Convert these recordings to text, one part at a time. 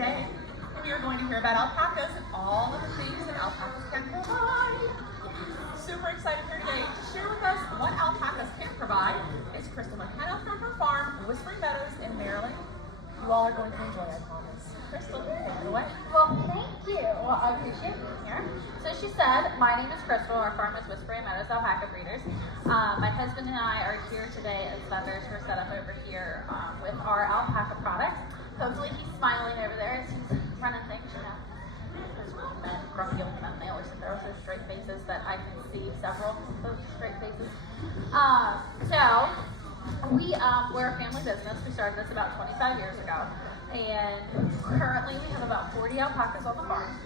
today we are going to hear about alpacas and all of the things that alpacas can provide. Super excited here today to share with us what alpacas can provide is Krystal McKenna from her farm, Whispering Meadows in Maryland. You all are going to enjoy, I promise. Krystal, take it away. Well, thank you. Well, I appreciate being here. So she said, my name is Krystal. Our farm is Whispering Meadows Alpaca Breeders. My husband and I are here today as vendors. We're set up over here with our alpaca products. Hopefully he's smiling over there as he's running things, you know. Those men, grumpy old men, they always sit there with those straight faces that I can see several of those straight faces. We're a family business. We started this about 25 years ago. And currently we have about 40 alpacas on the farm.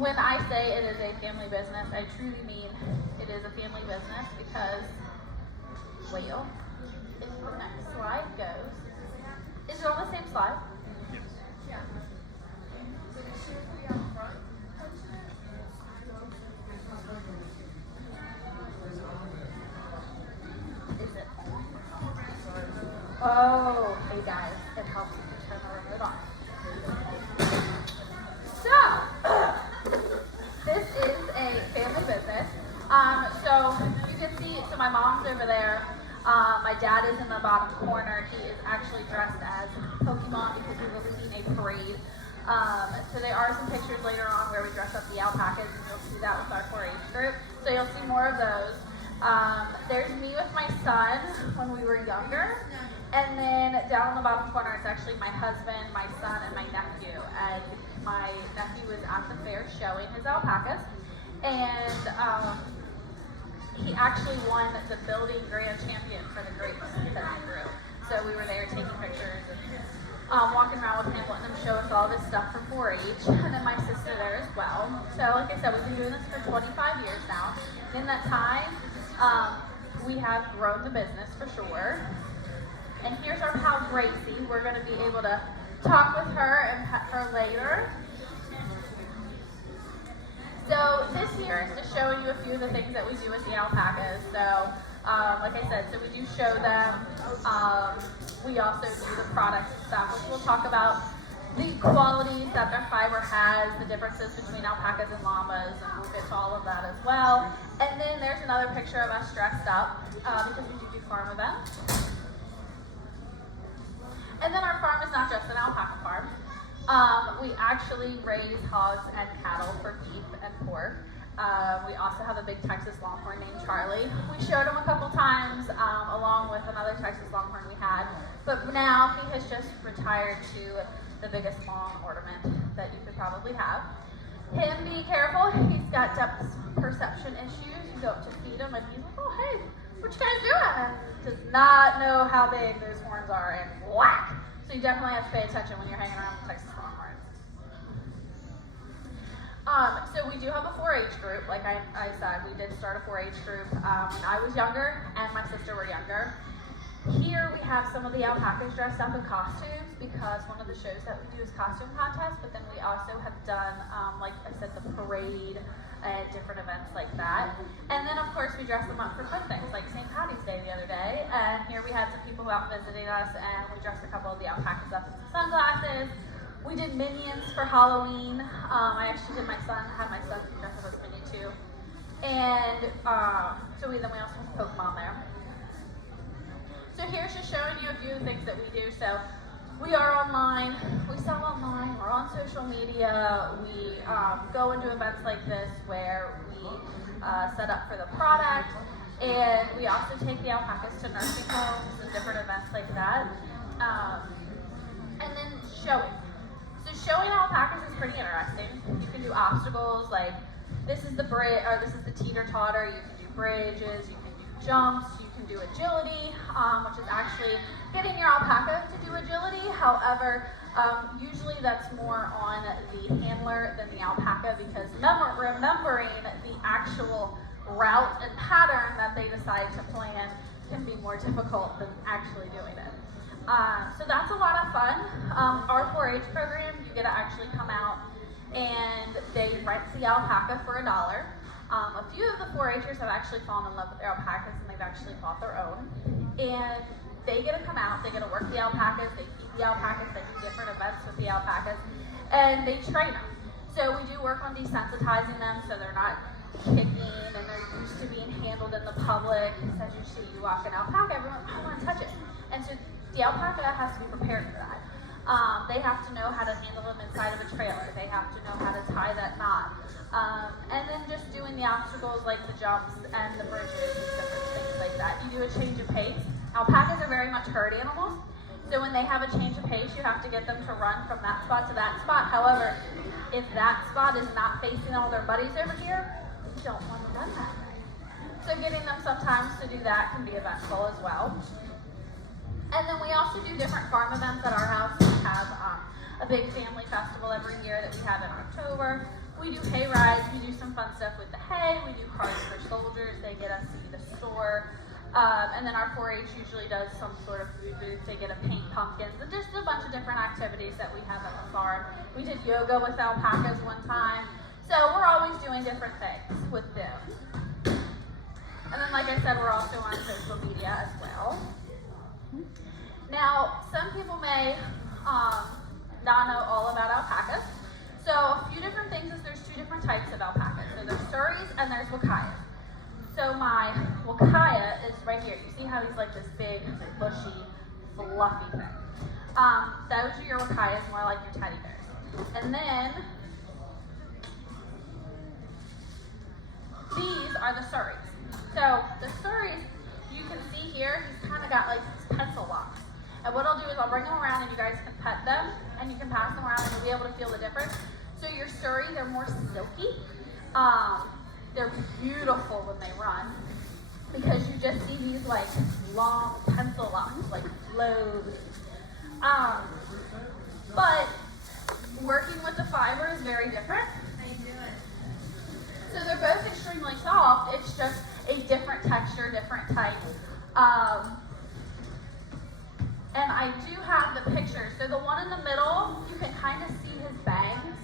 When I say it is a family business, I truly mean it is a family business because, well, if the next slide goes, is it on the same slide? Yes. Yeah. Is it on? Oh, hey guys, it helps if you turn the remote on. So, this is a family business. So you can see, so my mom's over there. My dad is in the bottom corner. He is actually dressed as Pokemon because we were leading a parade. So there are some pictures later on where we dress up the alpacas, and you'll see that with our 4-H group. So you'll see more of those. There's me with my son when we were younger. And then down in the bottom corner, it's actually my husband, my son, and my nephew. And my nephew was at the fair showing his alpacas. And he actually won the building grand champion for the grapes that he grew. So we were there taking pictures and walking around with him, letting him show us all this stuff for 4-H. And then my sister there as well. So like I said, we've been doing this for 25 years now. In that time, we have grown the business for sure. And here's our pal Gracie. We're going to be able to talk with her and pet her later. So this here is just showing you a few of the things that we do with the alpacas. So like I said, so we do show them. We also do the products and stuff, which we'll talk about the qualities that their fiber has, the differences between alpacas and llamas, and we'll get to all of that as well. And then there's another picture of us dressed up because we do farm events. And then our farm is not just an alpaca farm. We actually raise hogs and cattle for beef and pork. We also have a big Texas Longhorn named Charlie. We showed him a couple times along with another Texas Longhorn we had. But now he has just retired to the biggest long ornament that you could probably have. Him, be careful, he's got depth perception issues. You go up to feed him and he's like, oh hey, what you guys doing? And does not know how big those horns are, and whack! So you definitely have to pay attention when you're hanging around with Texas Longhorns. So we do have a 4-H group. Like I said, we did start a 4-H group when I was younger and my sister were younger. Here we have some of the alpacas dressed up in costumes because one of the shows that we do is costume contest, but then we also have done, like I said, the parade and different events like that. And then of course we dress them up for fun things like St. Patty's Day the other day. And here we had some people out visiting us and we dressed a couple of the alpacas up in some sunglasses. We did Minions for Halloween. I actually did had my son dress up as Minnie too. And then we also have Pokemon there. So here's just showing you a few of the things that we do. So we are online, we sell online, we're on social media, we go into events like this where we set up for the product, and we also take the alpacas to nursing homes and different events like that. And then showing. So showing alpacas is pretty interesting. You can do obstacles like this is the this is the teeter-totter, you can do bridges, you can do jumps, you can do agility, which is actually getting your alpaca to do agility. However, usually that's more on the handler than the alpaca because remembering the actual route and pattern that they decide to plan can be more difficult than actually doing it. So that's a lot of fun. Our 4-H program, you get to actually come out and they rent the alpaca for $1. A few of the 4-Hers have actually fallen in love with their alpacas and they've actually bought their own. And they get to come out, they get to work the alpacas, they feed the alpacas, they do different events with the alpacas, and they train them. So we do work on desensitizing them so they're not kicking and they're used to being handled in the public. As you see, you walk an alpaca, everyone, I want to touch it. And so the alpaca has to be prepared for that. They have to know how to handle them inside of a trailer. They have to know how to tie that knot. And then just doing the obstacles like the jumps and the bridges and different things like that. You do a change of pace. Alpacas are very much herd animals. So when they have a change of pace, you have to get them to run from that spot to that spot. However, if that spot is not facing all their buddies over here, you don't want to run that way. So getting them sometimes to do that can be eventful as well. And then we also do different farm events at our house. We have a big family festival every year that we have in October. We do hay rides. We do some fun stuff with the hay. We do cards for soldiers. They get us to see the store. And then our 4-H usually does some sort of food booth. They get to paint pumpkins and just a bunch of different activities that we have at the farm. We did yoga with alpacas one time. So we're always doing different things with them. And then, like I said, we're also on social media as well. Now, some people may not know all about alpacas. So a few different things is there's two different types of alpacas. So there's Surreys and there's Wakayas. So my Wakaya is right here. You see how he's like this big, bushy, fluffy thing. Those are your Wakayas, more like your teddy bears. And then these are the Surreys. So the Surreys, you can see here, he's kind of got like these pencil locks. And what I'll do is I'll bring them around and you guys can pet them and you can pass them around and you'll be able to feel the difference. So your Surrey, they're more silky. They're beautiful when they run because you just see these like long pencil locks, like lobes. But working with the fiber is very different. How you doing? So they're both extremely soft. It's just a different texture, different type. And I do have the picture. So the one in the middle, you can kind of see his bangs.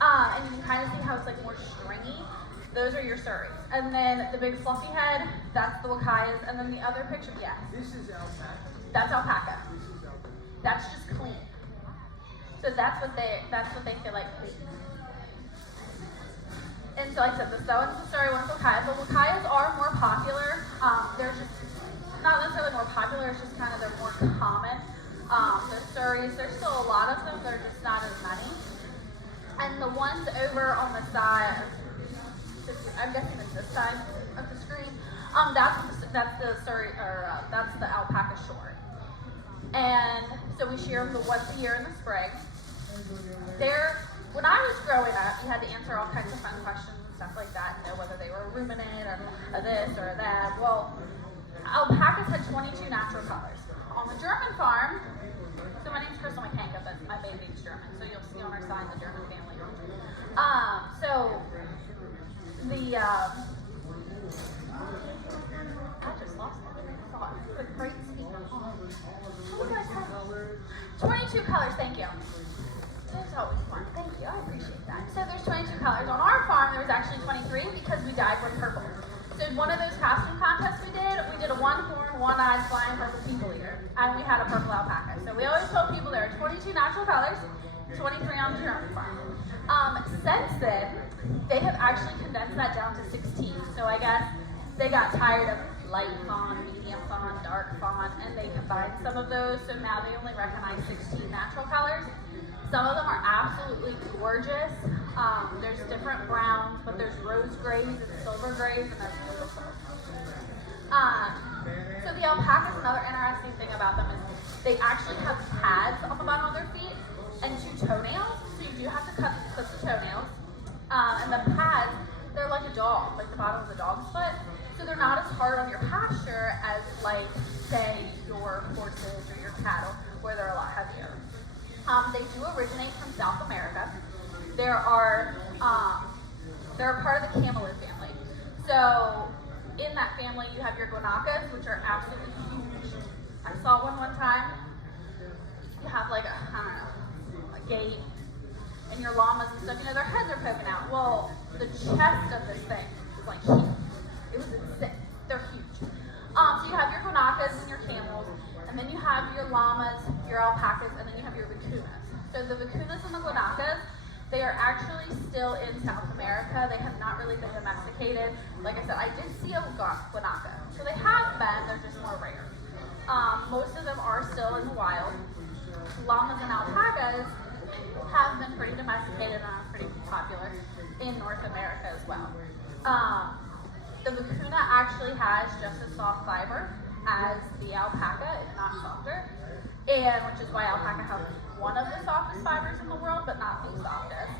And you can kind of see how it's like more stringy. Those are your Surreys. And then the big fluffy head, that's the Wakayas. And then the other picture, yes. This is alpaca. That's alpaca. This is alpaca. That's just clean. So that's what they feel like clean. And so like I said, the one's the Surrey, one's Wakayas. The Wakayas are more popular. They're just not necessarily more popular, it's just kind of they're more common. The Surreys, there's still a lot of them, they're just not as many. And the ones over on the side, I'm guessing it's this side of the screen, that's the Surrey, or that's the alpaca short. And so we shear them once a year in the spring. When I was growing up, you had to answer all kinds of fun questions and stuff like that, know whether they were a ruminant or a this or a that. Well, alpacas had 22 natural colors. On the German farm, so my name's Krystal, but my baby's German, so you'll see on our sign the German family. So the I just lost my train of thought. What a great speaker. What did I say? 22 colors, thank you. That's always fun. Thank you, I appreciate that. So there's 22 colors. On our farm, there was actually 23 because we dyed one purple. So one of those costume contests we did a one-horn, one-eyed flying purple people eater, and we had a purple alpaca. So we always told people there are 22 natural colors, 23 on the German farm. Since then, they have actually condensed that down to 16. So I guess they got tired of light fawn, medium fawn, dark fawn, and they combined some of those. So now they only recognize 16 natural colors. Some of them are absolutely gorgeous. There's different browns, but there's rose grays and silver grays, and that's beautiful. So the alpacas, another interesting thing about them is they actually have pads on the bottom of their feet and 2 toenails. So you do have to cut the toenails. And the pads, they're like a dog, like the bottom of the dog's foot. So they're not as hard on your pasture as like, say, your horses or your cattle, where they're a lot heavier. They do originate from South America. They're a part of the camelid family. So in that family, you have your guanacas, which are absolutely huge. I saw one time. You have like a gate, and your llamas and stuff, their heads are poking out. Well, the chest of this thing is like huge. It was insane. They're huge. So you have your guanacas and your camels. your alpacas, and then you have your vicunas. So the vicunas and the guanacas, they are actually still in South America. They have not really been domesticated. Like I said, I did see a guanaca. So they have been, they're just more rare. Most of them are still in the wild. Llamas and alpacas have been pretty domesticated and are pretty popular in North America as well. The vicuna actually has just as soft fiber as the alpaca, if not softer, and which is why alpaca have one of the softest fibers in the world, but not the softest.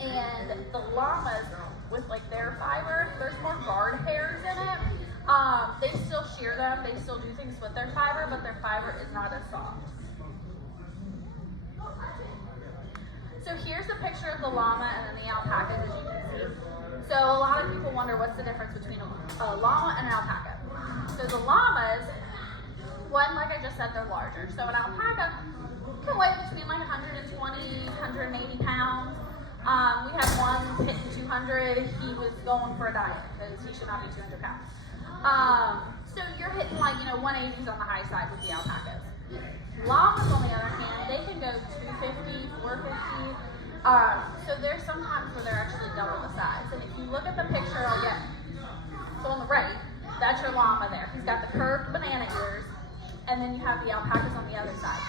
And the llamas, with like their fiber, there's more guard hairs in it. They still shear them, they still do things with their fiber, but their fiber is not as soft. So here's a picture of the llama and then the alpacas, as you can see. So a lot of people wonder what's the difference between a llama and an alpaca. So the llamas, one, like I just said, they're larger. So an alpaca can weigh between like 120, 180 pounds. We had one hitting 200. He was going for a diet because he should not be 200 pounds. So you're hitting like, 180s on the high side with the alpacas. Llamas, on the other hand, they can go 250, 450. So there's some times where they're actually double the size. And if you look at the picture again, so on the right, that's your llama there. He's got the curved banana ears, and then you have the alpacas on the other side.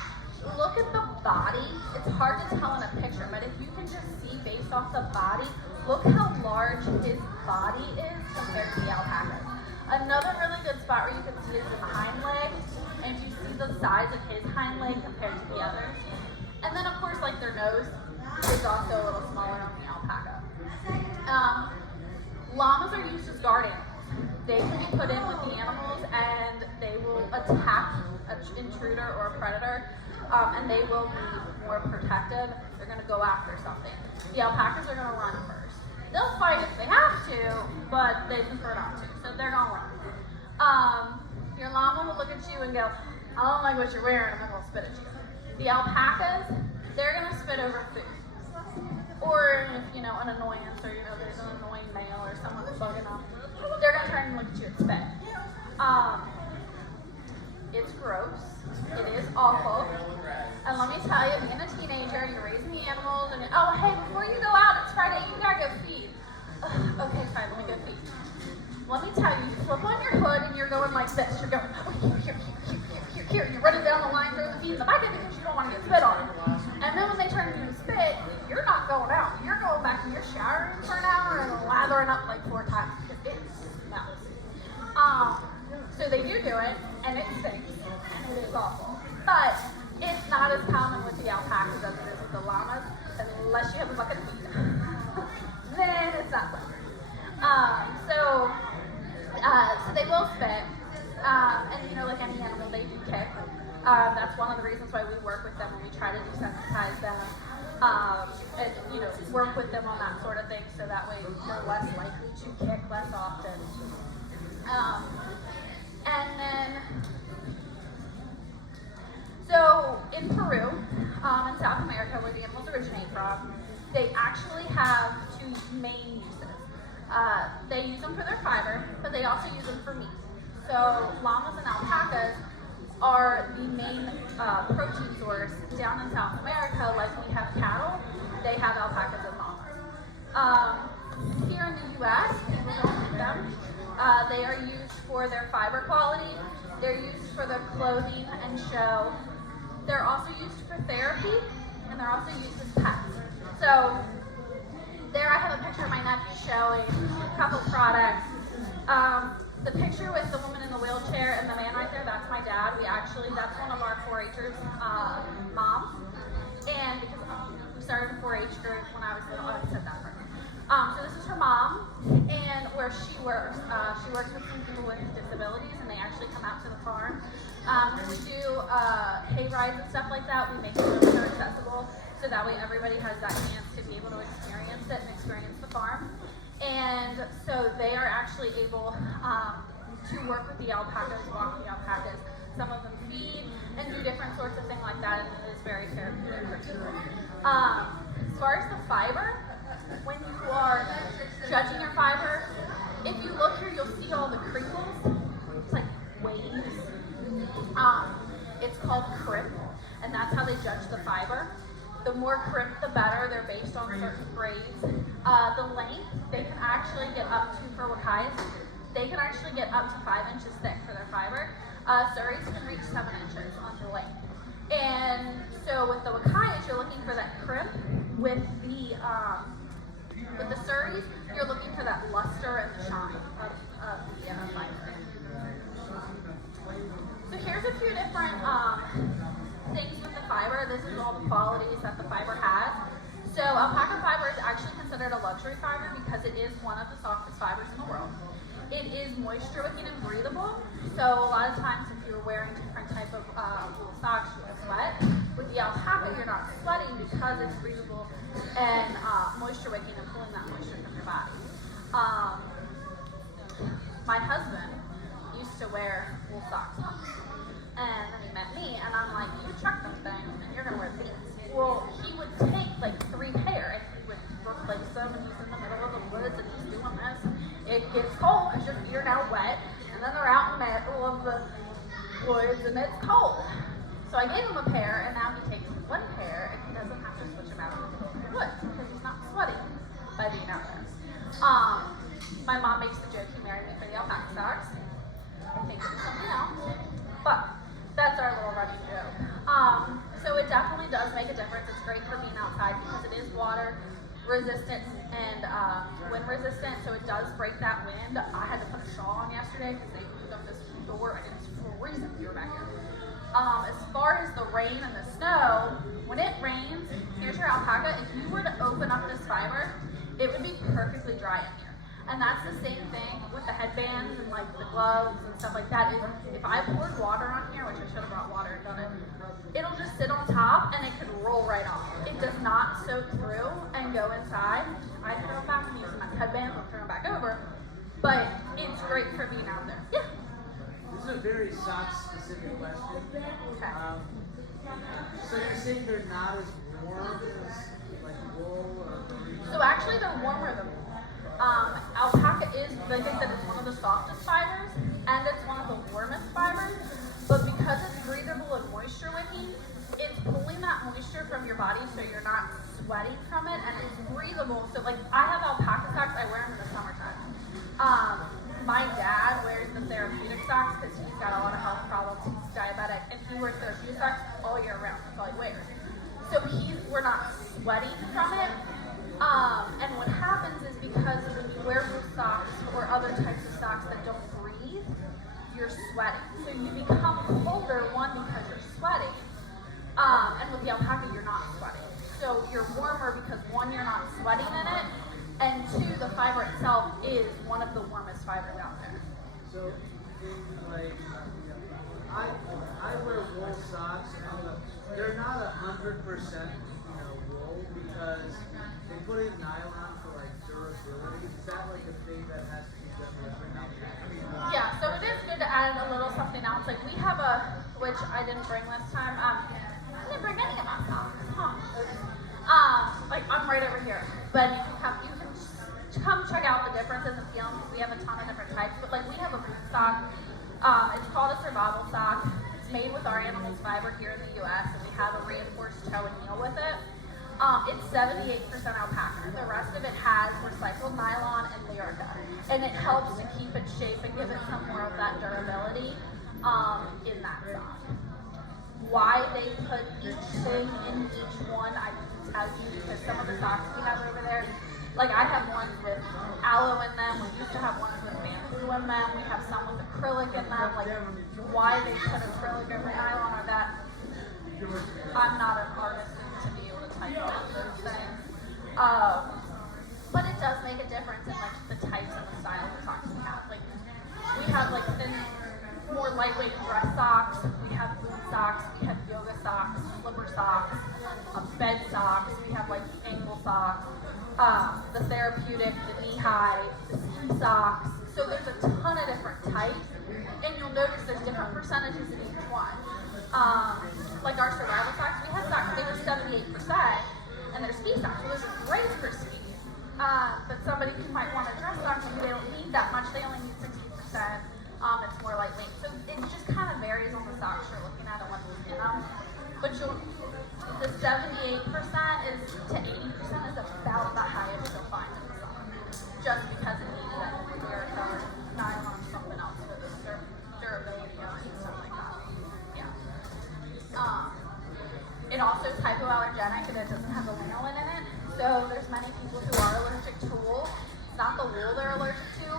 Look at the body. It's hard to tell in a picture, but if you can just see based off the body, look how large his body is compared to the alpaca. Another really good spot where you can see is his hind leg, and you see the size of his hind leg compared to the others. And then of course, like their nose is also a little smaller on the alpaca. Llamas are used as guard animals. They can be put in with the animals and they will attack an intruder or a predator, and they will be more protective. They're going to go after something. The alpacas are going to run first. They'll fight if they have to, but they prefer not to, so they're going to run. Your llama will look at you and go, I don't like what you're wearing, I'm going to spit at you. The alpacas, they're going to spit over food. Or if, an annoyance, or, there's an annoying male or someone's bugging them, they're going to turn and look at you and spit. It's gross. It is awful. And let me tell you, being a teenager, you're raising the animals, and oh, hey, before you go out, it's Friday, you gotta go feed. Okay, fine, let me go feed. Let me tell you, you flip on your hood and you're going like this. You're going, oh, here. You're running down the line, throwing the feed in the bucket because you don't want to get spit on. And then when they turn you to spit, you're not going out. You're going back in your shower room for an hour and lathering up like 4 times because it smells. So they do it, and it stinks, and it is awful. But it's not as common with the alpacas as it is with the llamas, unless you have a bucket of feed. Then it's not fun. So they will spit, and like any animal, they do kick. That's one of the reasons why we work with them and we try to desensitize them, and work with them on that sort of thing, so that way they're less likely to kick less often. And then, so in Peru, in South America, where the animals originate from, they actually have 2 main uses. They use them for their fiber, but they also use them for meat. So llamas and alpacas are the main protein source down in South America. Like we have cattle, they have alpacas and llamas. Here in the U.S., people don't eat them. They are used for their fiber quality. They're used for their clothing and show. They're also used for therapy, and they're also used as pets. So there I have a picture of my nephew showing a couple products. The picture with the woman in the wheelchair and the man right there, that's my dad. That's one of our 4-H'ers moms. And because we started a 4-H group when I was little, I said that right. So this is her mom, and where she works with some people with disabilities, and they actually come out to the farm. We do hay rides and stuff like that. We make it really accessible, so that way everybody has that chance to be able to experience it and experience the farm. And so they are actually able to work with the alpacas, walk the alpacas. Some of them feed and do different sorts of things like that, and it is very therapeutic for people. As far as the fiber, when you are judging your fiber, if you look here, you'll see all the crinkles. It's like waves. It's called crimp. and that's how they judge the fiber. The more crimp, the better. They're based on certain grades. The length, they can actually get up to, for wakais, they can actually get up to 5 inches thick for their fiber. Surreys can reach 7 inches on the length. And so with the wakais, you're looking for that crimp. With the surreys, you're looking for that luster and shine of the fiber. So here's a few different things with the fiber. This is all the qualities that the fiber has. So alpaca fiber is actually considered a luxury fiber because it is one of the softest fibers in the world. It is moisture wicking and breathable. So a lot of times if you're wearing different type of wool socks, you will sweat. With the alpaca, you're not sweating because it's breathable and moisture wicking and pulling that moisture from your body. My husband used to wear wool socks once. And then he met me, and I'm like, you chuck them things, and you're gonna wear these. Well, he would take like 3 pair, and he would replace them, and he's in the middle of the woods, and he's doing this. It gets cold because your feet are now wet, and then they're out in the middle of the woods, and it's cold. So I gave him a pair, and now he takes 1 pair, and he doesn't have to switch them out in the middle of the woods because he's not sweating by being out there. My mom makes the joke he married me for the alpaca socks. I think it was something else, but that's our little running joke. So it definitely does make a difference. It's great for being outside because it is water resistant and wind resistant, so it does break that wind. I had to put a shawl on yesterday because they moved up this door. I didn't for a reason we were back here. As far as the rain and the snow, when it rains, here's your alpaca. If you were to open up this fiber, it would be perfectly dry in here. And that's the same thing with the headbands and like the gloves and stuff like that. If I poured water on here, which I should have brought water and done it, it'll just sit on top and it could roll right off. It does not soak through and go inside. I throw it back and use my headbands, I'll turn it back over. But it's great for being out there. Yeah. This is a very sock-specific question. Okay. So you're saying they're not as warm as like wool or merino? So actually they're warmer than wool. Alpaca is, they think that it's one of the softest fibers and it's one of the warmest fibers, but because it's breathable and moisture wicking, it's pulling that moisture from your body so you're not sweating from it, and it's breathable. So like I have alpaca socks, I wear them in the summertime. My dad wears the therapeutic socks because he's got a lot of health problems, he's diabetic, and he wears therapeutic socks all year round, that's all he wears. So we're not sweating from it. And what happens is because when you wear wool socks or other types of socks that don't breathe, you're sweating. So you become colder, one, because you're sweating, and with the alpaca, you're not sweating. So you're warmer because one, you're not sweating in it, and two, the fiber itself is one of the warmest fibers out there. So, like, I wear wool socks, and they're not 100% wool because they put in nylon for like durability. Is that like a thing that has to be done different? Yeah, so it is good to add a little something else. Like we have which I didn't bring this time. I didn't bring any of my socks. Like I'm right over here. But you can come check out the difference in the feeling because we have a ton of different types. But like we have a boot sock. It's called a survival sock. It's made with our animal's fiber here in the U.S. and we have a reinforced toe and heel with it. It's 78% alpaca. The rest of it has recycled nylon and lyrica. And it helps to keep its shape and give it some more of that durability in that sock. Why they put each thing in each one, I can tell you because some of the socks we have over there, like I have ones with aloe in them, we used to have ones with bamboo in them, we have some with acrylic in them, like why they put acrylic over nylon or that, I'm not an artist to be able to type out those things. But it does make a difference in like the types and the styles of socks we have. Like we have like thin, more lightweight dress socks, we have boot socks, we have yoga socks, slipper socks, bed socks, we have like ankle socks, the therapeutic, the knee high, the ski socks. So there's a ton of different types, and you'll notice there's different percentages in each one. Like our survival socks, we had socks, they were 78%, and they're ski socks, so those are great for ski. But somebody who might want a dress sock, maybe they don't need that much, they only need 60%. It's more lightweight. So it just kind of varies on the socks you're looking at and what's in them. But you'll It also is hypoallergenic and it doesn't have the lanolin in it. So there's many people who are allergic to wool. It's not the wool they're allergic to.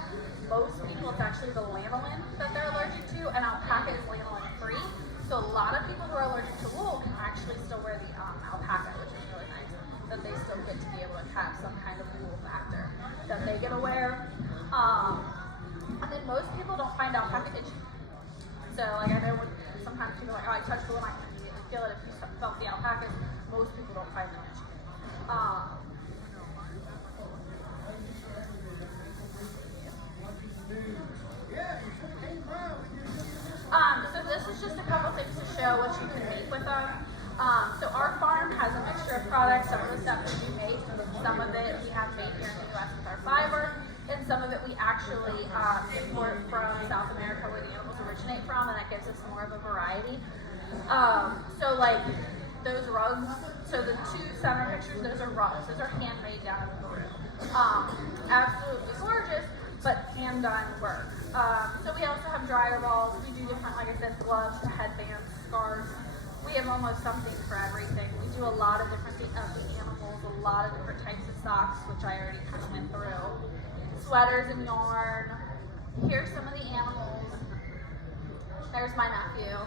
Most people, it's actually the lanolin that they're allergic to, and alpaca is lanolin free. So a lot of people who are allergic to wool can actually still wear the alpaca, which is really nice. That they still get to be able to have some kind of wool factor that they get to wear. And then most people don't find alpaca itchy. So like I know when sometimes people are like, oh, I touch wool and I can immediately feel it. If you felt the alpacas, most people don't find them itchy. So this is just a couple things to show what you can make with them. So our farm has a mixture of products. Some of the stuff that we make, some of it we have made here in the U.S. with our fiber, and some of it we actually import from South America where the animals originate from, and that gives us more of a variety. So like those rugs, so the two center pictures, those are rugs. Those are handmade down in Peru. Absolutely gorgeous, but hand done work. So we also have dryer balls. We do different, like I said, gloves, headbands, scarves. We have almost something for everything. We do a lot of different animals, a lot of different types of socks, which I already kind of went through. Sweaters and yarn. Here's some of the animals. There's my nephew.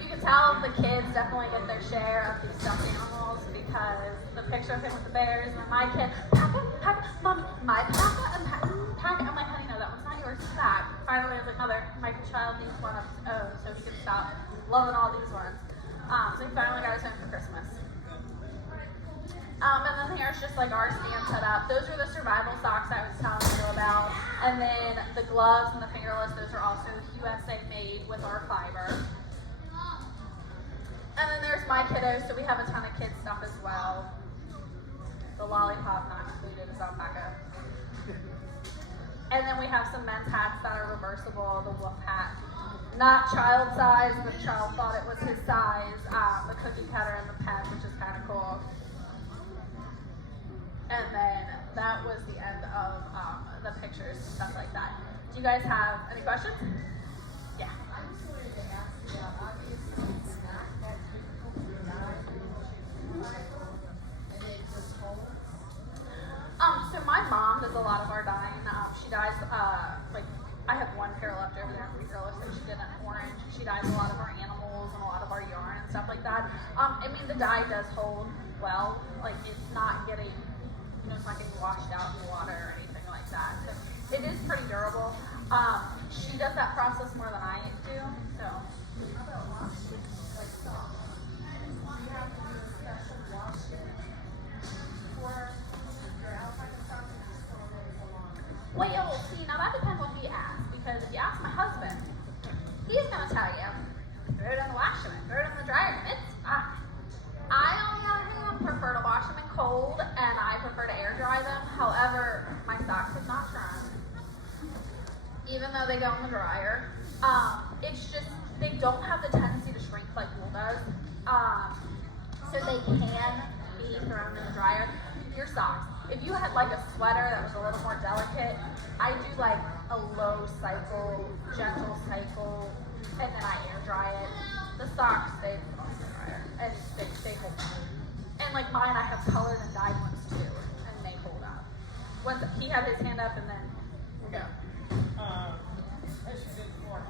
You can tell the kids definitely get their share of these stuffed animals because the picture of him with the bears and then my kid, Paca, Mommy, my Paca and Paca. I'm like, honey, no, that one's not yours, it's that. Finally, I was like, mother, my child needs one of his own, so he can stop loving all these ones. So he finally got his own for Christmas. And then here's just like our stand set up. Those are the survival socks I was telling you about. And then the gloves and the fingerless, those are also USA made with our fiber. And then there's my kiddos, so we have a ton of kids stuff as well. The lollipop not included is alpaca. And then we have some men's hats that are reversible, the wolf hat. Not child size, the child thought it was his size. The cookie cutter and the pen, which is kind of cool. And then that was the end of the pictures and stuff like that. Do you guys have any questions? Yeah. So my mom does a lot of our dyeing. She dyes, like, I have one pair left over there from Fearless that she did in orange. She dyes a lot of our animals and a lot of our yarn and stuff like that. I mean, the dye does hold well. Like, it's not getting, it's not getting washed out in the water or anything like that. So it is pretty durable. She does that process more than I do, so. Well, yeah, we'll see. Now that depends on who you ask, because if you ask my husband, he's gonna tell you, throw it in the washer, throw it in the dryer, it's fine. I, on the other hand, prefer to wash them in cold, and I prefer to air dry them. However, my socks have not shrunk, even though they go in the dryer. It's just, they don't have the tendency to shrink like wool does. So they can be thrown in the dryer. Your socks. If you had like a sweater that was a little more delicate, I do like a low cycle, gentle cycle, and then I air dry it. The socks, they put on the dryer, and they hold up. And like mine, I have colored and dyed ones too, and they hold up. Once he had his hand up, and then we'll go. As you did before,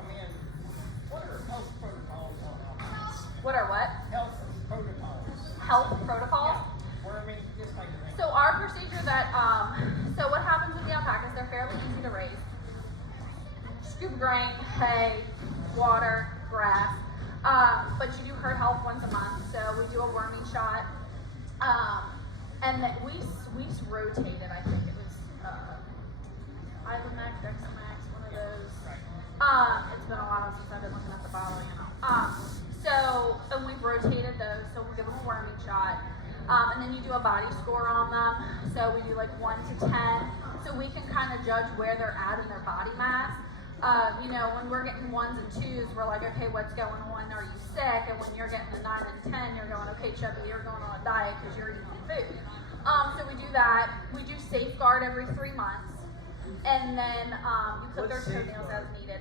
what are health protocols on Alpacas? What are what? Health protocols. Health protocols? Yeah. Worming, just like that. So our procedure that, so what happens with the alpacas, they're fairly easy to raise. Scoop grain, hay, water, grass. But you do herd health once a month, so we do a worming shot. And then we rotated, I think it was Ivomax, Dexamax, one of those. It's been a while since I've been looking at the bottle, and we've rotated those, so we'll give them a worming shot. And then you do a body score on them. So we do like 1 to 10. So we can kind of judge where they're at in their body mass. When we're getting 1s and 2s, we're like, okay, what's going on? Are you sick? And when you're getting the 9 and 10, you're going, okay, Chubby, you're going on a diet because you're eating food. So we do that. We do safeguard every 3 months. And then you clip their toenails as needed.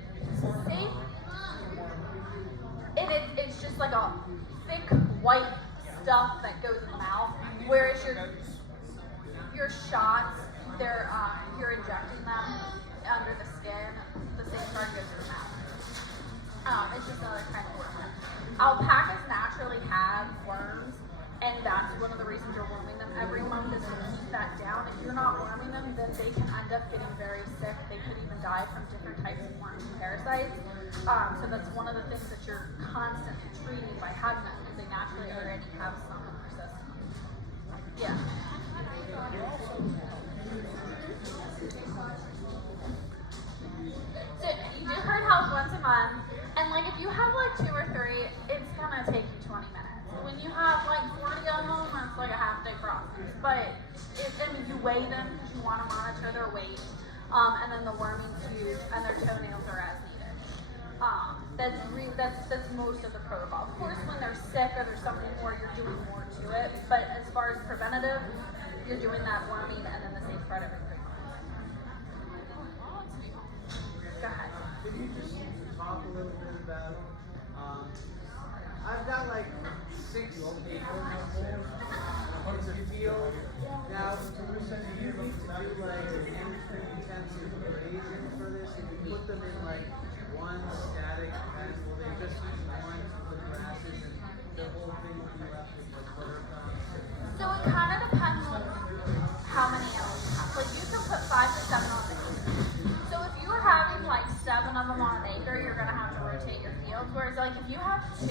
It's just like a thick white stuff that goes in the mouth. Whereas your shots, you're injecting them under the skin. The same part goes in the mouth. It's just another kind of worm. Alpacas naturally have worms, and that's one of the reasons you're worming them every month is to keep that down. If you're not worming them, then they can end up getting very sick. They could even die from different types of worms and parasites. So that's one of the things that you're constantly treating by having them, because they naturally already have some in their system. Yeah. So you do herd health once a month, and like if you have like 2 or 3, it's gonna take you 20 minutes. When you have like 40 of them, it's like a half-day process. But and you weigh them because you want to monitor their weight, and then the worming tube and their toenails are as needed. That's most of the protocol. Of course, when they're sick or there's something more, you're doing more to it. But as far as preventative, you're doing that worming and then the safe part every 3 months. Go ahead. Could you just talk a little bit about, I've got like 6 acres in the field. Now, do you need to do like an intensive grazing for this? If you put them in like one static pen, will they just eat one of the grasses and the whole thing will be left with like buttercups? So it kind of depends on how many animals you have. Like you can put 5 to 7 on an acre. So if you were having like 7 of them on an acre, you're gonna have to rotate your fields. Whereas like if you have 2,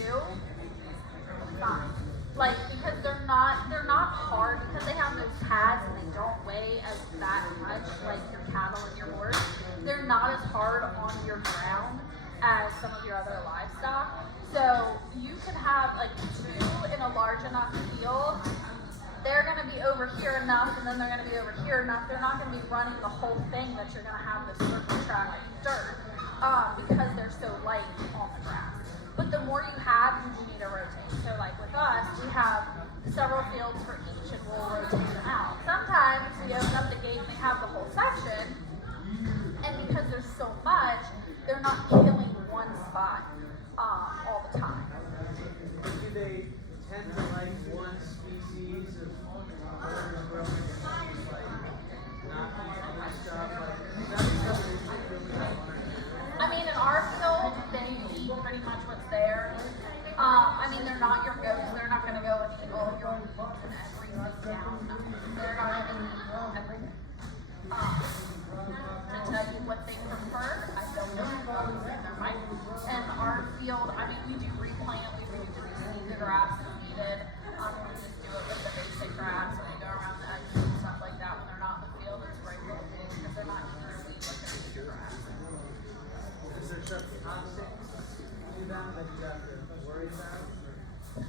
fine. Like because they're not hard because they have those pads and they don't weigh as that much like your cattle and your horse. They're not as hard on your ground as some of your other livestock. So you can have like 2 in a large enough field. They're going to be over here enough, and then they're going to be over here enough. They're not going to be running the whole thing that you're going to have this circle track of dirt because they're so light on the grass. But the more you have, you need to rotate. So like with us, we have several fields for each, and we'll rotate them out. Sometimes we open up the gate and they have the whole section, and because there's so much, they're not killing one spot all the time. Do they tend to like one species of whatever's growing and like not eat other stuff? Like, is that stuff that you really have on it? I mean, in our field, they eat pretty much what's there. I mean, they're not your goats. They're not going to go and eat all your meat and everything down. No, they're not going to eat everything. To tell you what they prefer, I don't know. There might be. In our field, I mean, we do replant. We do reseed the grass if needed. We just do it with the basic grass when they go around the edges and stuff like that. When they're not in the field, it's right for the field because they're not eating the weed like they eat the grass. Is there something toxic to them that you have to worry about? For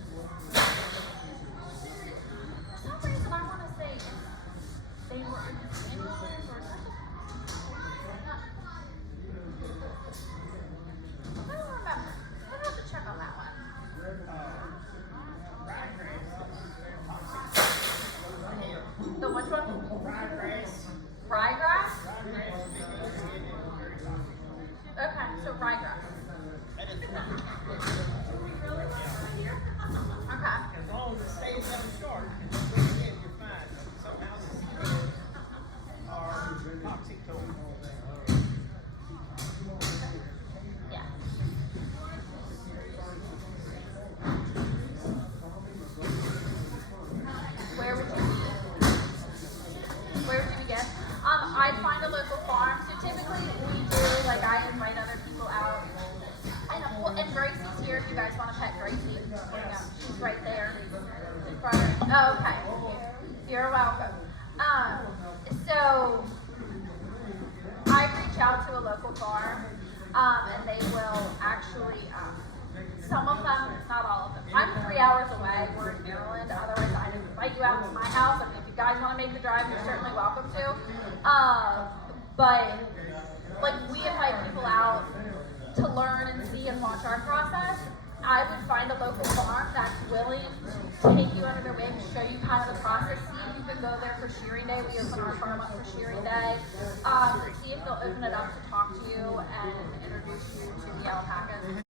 some reason, I want to say they were animals or something. I don't remember. I'd have to check on that one. The which one? Ryegrass? Okay, so ryegrass. Okay. As long as it stays down short, you're fine. Some houses are toxic to them. Yeah. Where would you begin? I'd find a local farm. So typically we do, like I invite other people out. And Gracie's here if you guys want to pet Gracie. She's right there. Oh, okay. You're welcome. So I reach out to a local farm, and they will actually, some of them, not all of them. I'm 3 hours away. We're in Maryland. Otherwise, I'd invite you out to my house. I mean, if you guys want to make the drive, you're certainly welcome to. But like we invite people out to learn and see and watch our process. I would find a local farm that's willing to take you under their wing, show you kind of the process, see if you can go there for shearing day. We open our farm up for shearing day. See if they'll open it up to talk to you and introduce you to the alpacas.